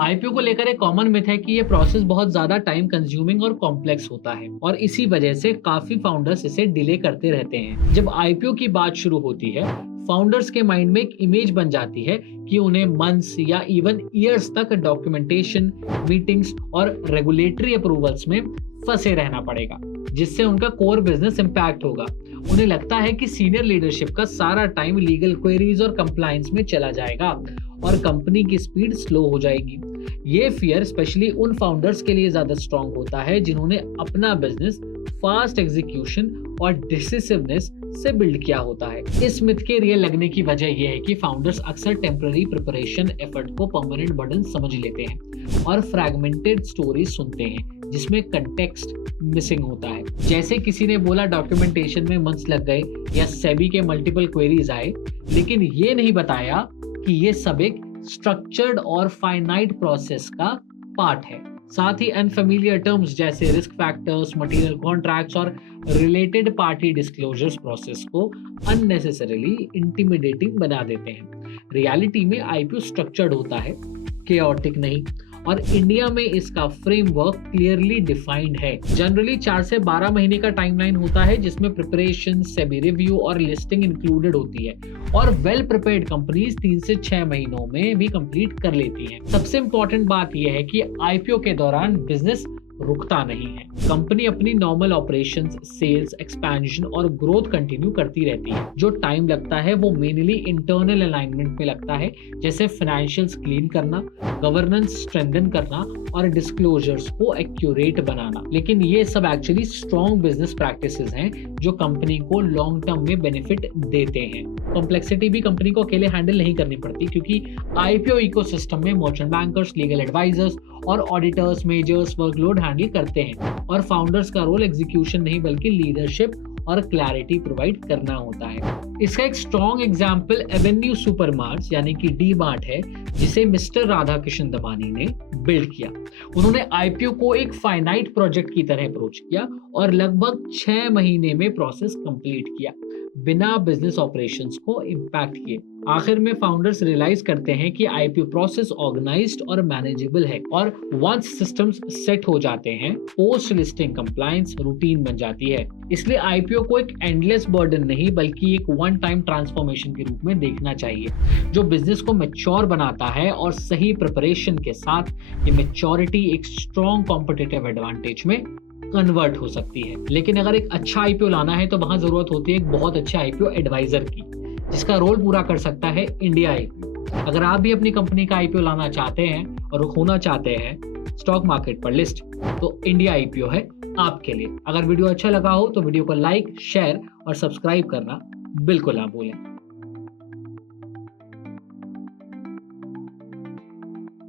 IPO को लेकर एक कॉमन मिथ है कि ये प्रोसेस बहुत ज्यादा टाइम कंज्यूमिंग और कॉम्प्लेक्स होता है और इसी वजह से काफी फाउंडर्स इसे डिले करते रहते हैं। जब आईपीओ की बात शुरू होती है, फाउंडर्स के माइंड में एक इमेज बन जाती है कि उन्हें मंथ्स या इवन ईयर्स तक डॉक्यूमेंटेशन, मीटिंग्स और रेगुलेटरी अप्रूवल्स में फंसे रहना पड़ेगा, जिससे उनका कोर बिजनेस इंपैक्ट होगा। उन्हें लगता है कि सीनियर लीडरशिप का सारा टाइम लीगल क्वेरीज और कंप्लायंस में चला जाएगा और कंपनी की स्पीड स्लो हो जाएगी। ये फियर स्पेशली उन फाउंडर्स के लिए ज्यादा स्ट्रांग होता है जिन्होंने अपना बिजनेस फास्ट एग्जीक्यूशन और डिसिसिवनेस से बिल्ड किया होता है। इस मिथ के रियल लगने की वजह यह है कि फाउंडर्स अक्सर टेम्पररी प्रिपरेशन एफर्ट को परमानेंट बर्डन समझ लेते हैं और फ्रैगमेंटेड स्टोरीज सुनते हैं जिसमें कंटेक्स्ट मिसिंग होता है। जैसे किसी ने बोला डॉक्यूमेंटेशन में मंथ्स लग गए या सेबी के मल्टीपल क्वेरीज आए, लेकिन ये नहीं बताया कि ये सब एक स्ट्रक्चर्ड और फाइनाइट प्रोसेस का पार्ट है। साथ ही अनफेमिलियर टर्म्स जैसे रिस्क फैक्टर्स, मटेरियल कॉन्ट्रैक्ट्स और रिलेटेड पार्टी डिस्क्लोजर्स प्रोसेस को अननेसेसरीली इंटिमिडेटिंग बना देते हैं। रियलिटी में आईपीओ स्ट्रक्चर्ड होता है, केओटिक नहीं, और इंडिया में इसका फ्रेमवर्क क्लियरली डिफाइंड है। जनरली 4 से 12 महीने का टाइमलाइन होता है जिसमें प्रिपरेशन, सेबी रिव्यू और लिस्टिंग इंक्लूडेड होती है और वेल प्रिपेयर्ड कंपनीज 3 से 6 महीनों में भी कंप्लीट कर लेती हैं। सबसे इंपॉर्टेंट बात यह है कि आईपीओ के दौरान बिजनेस रुकता नहीं है। कंपनी अपनी नॉर्मल ऑपरेशंस, सेल्स, एक्सपेंशन और ग्रोथ कंटिन्यू करती रहती है। जो टाइम लगता है वो मेनली इंटरनल अलाइनमेंट में लगता है, जैसे फाइनेंशियल्स क्लीन करना, गवर्नेंस स्ट्रेंथन करना और डिस्क्लोजर्स को एक्यूरेट बनाना। लेकिन ये सब एक्चुअली स्ट्रॉन्ग बिजनेस प्रैक्टिसेस हैं जो कंपनी को लॉन्ग टर्म में बेनिफिट देते हैं। कॉम्प्लेक्सिटी भी कंपनी को अकेले हैंडल नहीं करनी पड़ती क्योंकि आईपीओ इकोसिस्टम में मर्चेंट बैंकर्स, लीगल एडवाइजर्स और ऑडिटर्स, मेजर्स वर्कलोड हैंडल करते हैं और फाउंडर्स का रोल एग्जीक्यूशन नहीं बल्कि लीडरशिप और क्लैरिटी प्रोवाइड करना होता है। इसका एक स्ट्रॉन्ग एग्जांपल एवेन्यू सुपरमार्ट्स यानी कि डी मार्ट है, जिसे मिस्टर राधाकिशन दमानी ने बिल्ड किया। उन्होंने आईपीओ को एक फाइनाइट प्रोजेक्ट की तरह अप्रोच किया और लगभग 6 महीने में प्रोसेस कंप्लीट किया बिना बिजनेस ऑपरेशंस को इम्पैक्ट किए। आखिर में फाउंडर्स रियलाइज करते हैं कि आईपीओ प्रोसेस ऑर्गेनाइज्ड और मैनेजेबल है और वंस सिस्टम्स सेट हो जाते हैं, पोस्ट लिस्टिंग कंप्लायंस रूटीन बन जाती है। इसलिए आईपीओ को एक एंडलेस बर्डन नहीं बल्कि एक वन टाइम ट्रांसफॉर्मेशन के रूप में देखना चाहिए जो बिजनेस को मैच्योर बनाता है और सही प्रिपरेशन के साथ ये मैच्योरिटी एक स्ट्रॉन्ग कॉम्पिटिटिव एडवांटेज में कन्वर्ट हो सकती है। लेकिन अगर एक अच्छा आईपीओ लाना है तो वहां जरूरत होती है एक बहुत अच्छे आईपीओ एडवाइजर की, जिसका रोल पूरा कर सकता है इंडिया आईपीओ। अगर आप भी अपनी कंपनी का आईपीओ लाना चाहते हैं और होना चाहते हैं स्टॉक मार्केट पर लिस्ट, तो इंडिया आईपीओ है आपके लिए। अगर वीडियो अच्छा लगा हो तो वीडियो को लाइक, शेयर और सब्सक्राइब करना बिल्कुल ना भूलें।